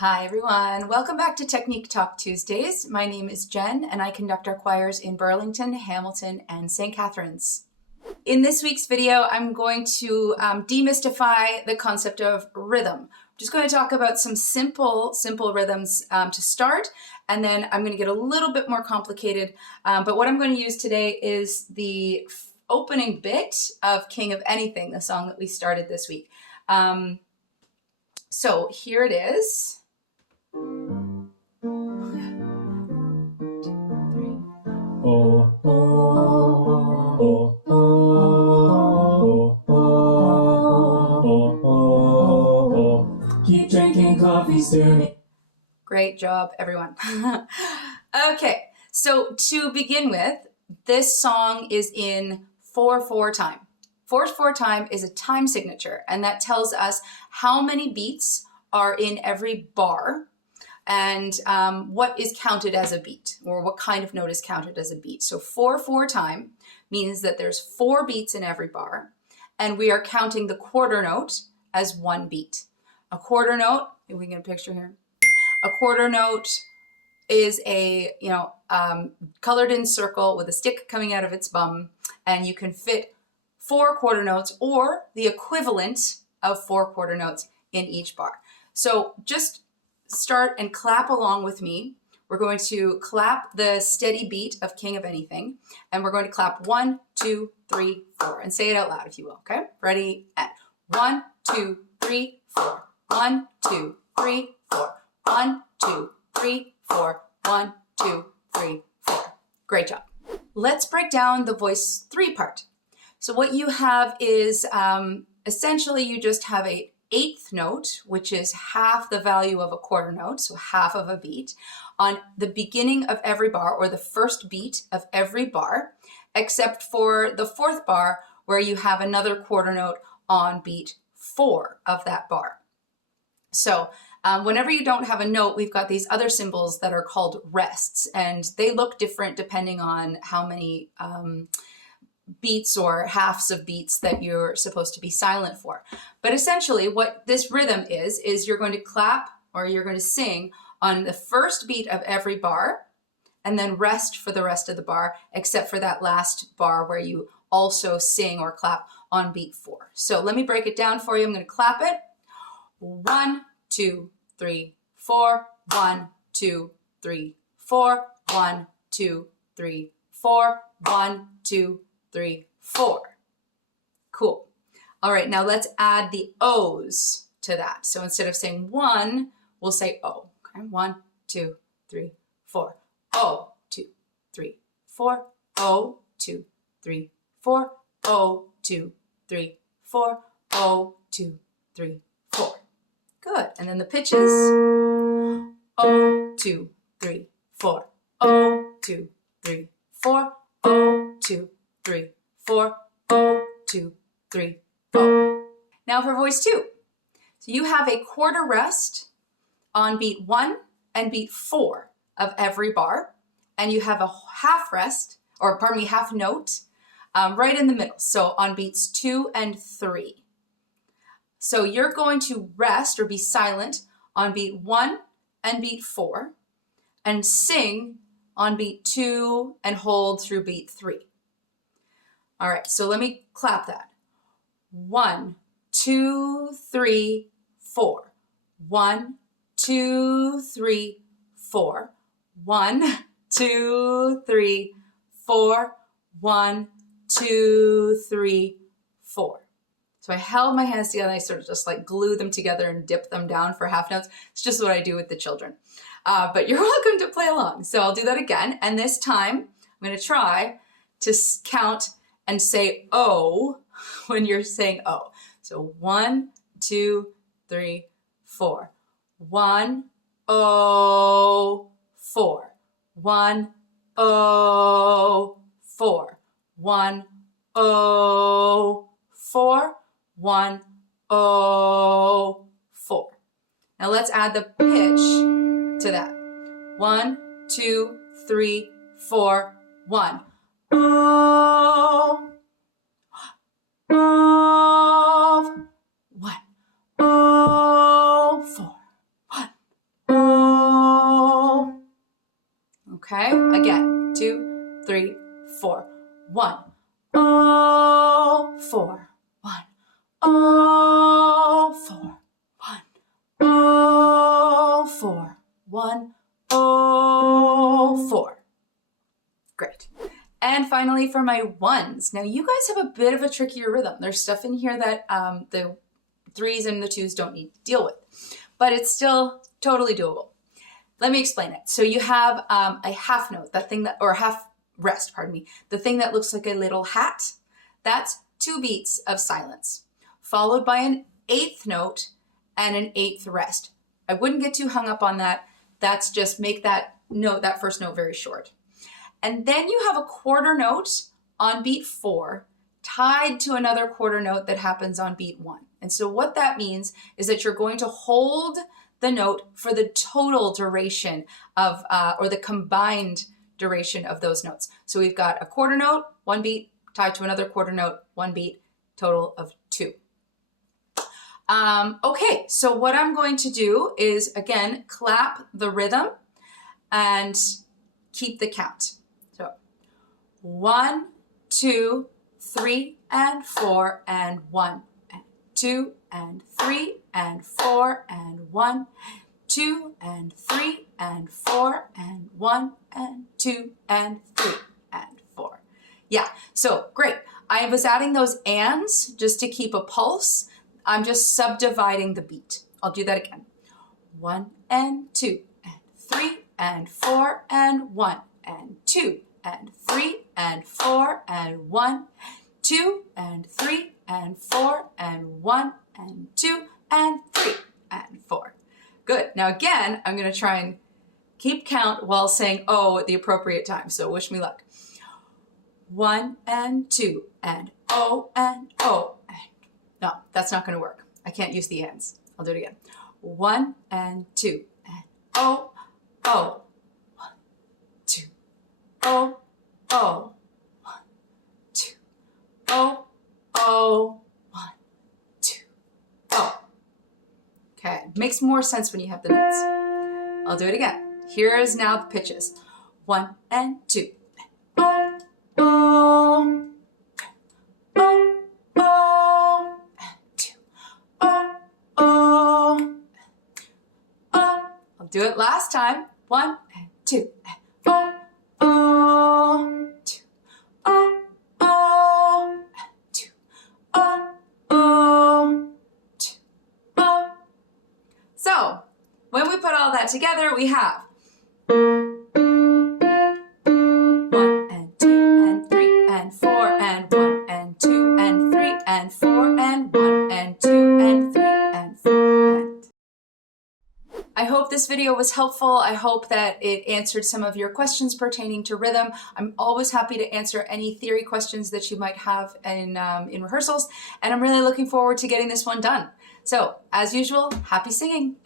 Hi everyone, welcome back to Technique Talk Tuesdays. My name is Jen and I conduct our choirs in Burlington, Hamilton, and St. Catharines. In this week's video, I'm going to demystify the concept of rhythm. I'm just going to talk about some simple rhythms to start, and then I'm going to get a little bit more complicated. But what I'm going to use today is the opening bit of King of Anything, the song that we started this week. So here it is. Oh, oh, oh, oh, oh, oh, oh, oh. Keep drinking coffee, Stewie. Great job, everyone. Okay, so to begin with, this song is in 4/4 time. 4/4 time is a time signature, and that tells us how many beats are in every bar and what is counted as a beat, or what kind of note is counted as a beat. So 4/4 time means that there's 4 beats in every bar, and we are counting the quarter note as 1 beat. A quarter note, if we can get a picture here. A quarter note is a, colored in circle with a stick coming out of its bum, and you can fit 4 quarter notes or the equivalent of 4 quarter notes in each bar. So just start and clap along with me. We're going to clap the steady beat of King of Anything, and we're going to clap 1, 2, 3, 4, and say it out loud if you will, okay? Ready? And 1, 2, 3, 4. 1, 2, 3, 4. 1, 2, 3, 4. 1, 2, 3, 4. Great job. Let's break down the voice 3 part. So what you have is essentially you just have a 8th note, which is half the value of a quarter note, so half of a beat, on the beginning of every bar, or the first beat of every bar, except for the 4th bar, where you have another quarter note on beat 4 of that bar. So whenever you don't have a note, we've got these other symbols that are called rests, and they look different depending on how many beats or halves of beats that you're supposed to be silent for. But essentially what this rhythm is you're going to clap or you're going to sing on the first beat of every bar and then rest for the rest of the bar, except for that last bar where you also sing or clap on beat 4. So let me break it down for you. I'm going to clap it. 1, 2, 3, 4. 1, 2, 3, 4. 1, 2, 3, 4. 1, 2, 3, 4. Cool. All right, now let's add the O's to that. So instead of saying 1, we'll say O. Okay, 1, 2, 3, 4. O, 2, 3, 4. O, 2, 3, 4. O, 2, 3, 4. O, 2, 3, 4. Good. And then the pitches. O, 2, 3, 4. O, 2, 3, 4. O, 2, 3, 4. O, 2, 3, 4. Now for voice 2. So you have a quarter rest on beat 1 and beat 4 of every bar, and you have a half rest, or pardon me, half note right in the middle. So on beats 2 and 3. So you're going to rest or be silent on beat 1 and beat 4 and sing on beat 2 and hold through beat 3. All right, so let me clap that. 1, 2, 3, 4. 1, 2, 3, 4. 1, 2, 3, 4. 1, 2, 3, 4. So I held my hands together and I sort of just like glue them together and dip them down for half notes. It's just what I do with the children. But you're welcome to play along. So I'll do that again. And this time I'm going to try to count and say O when you're saying O. So 1, 2, 3, 4. 1, O, 4. 1, O, 4. 1, O, 4. 1, O, 4. Now let's add the pitch to that. 1, 2, 3, 4. 1. O, O, 1. O, 4. 1, Okay, again, 2, 3, 4. 1, oh, 4, 1, oh, 4, 1, oh, 4, 1, oh, 4. Great. And finally for my ones. Now you guys have a bit of a trickier rhythm. There's stuff in here that the 3s and the 2s don't need to deal with, but it's still totally doable. Let me explain it. So you have a half note, that thing that, or half rest, pardon me, the thing that looks like a little hat. That's 2 beats of silence, followed by an 8th note and an 8th rest. I wouldn't get too hung up on that. That's just make that note, that first note, very short. And then you have a quarter note on beat 4 tied to another quarter note that happens on beat 1. And so what that means is that you're going to hold the note for the total duration of, or the combined duration of those notes. So we've got a quarter note, 1 beat, tied to another quarter note, 1 beat, total of 2. Okay, so what I'm going to do is, again, clap the rhythm and keep the count. So 1, 2, 3, and 4, and 1, and 2, and 3, and 4, and 1, 2, and 3, and 4, and 1, and 2, and 3, and 4. Yeah, so great. I was adding those ands just to keep a pulse. I'm just subdividing the beat. I'll do that again. 1 and 2, and 3, and 4, and 1, and 2, and 3, and 4, and 1, 2, and 3, and 4, and 1, and 2, and 3, and 4. Good. Now again, I'm going to try and keep count while saying oh at the appropriate time. So wish me luck. 1 and 2, and oh, and oh. And no, that's not going to work. I can't use the ands. I'll do it again. 1 and 2, and oh, oh. 1, 2, oh, oh. 1, 2, oh, oh. 1, 2, oh. Okay, makes more sense when you have the notes. I'll do it again. Here is now the pitches. 1 and 2. Oh, oh, oh, oh, and 2. Oh, oh, oh. I'll do it last time. 1 and 2. Oh, oh, 2. Oh, oh, and 2. Oh, oh, 2. Oh. So, when we put all that together, we have 1 and 2 and 3 and 4 and 1 and 2 and 3 and 4 and 1 and 2 and 3 and 4 and... I hope this video was helpful. I hope that it answered some of your questions pertaining to rhythm. I'm always happy to answer any theory questions that you might have in rehearsals, and I'm really looking forward to getting this one done. So, as usual, happy singing!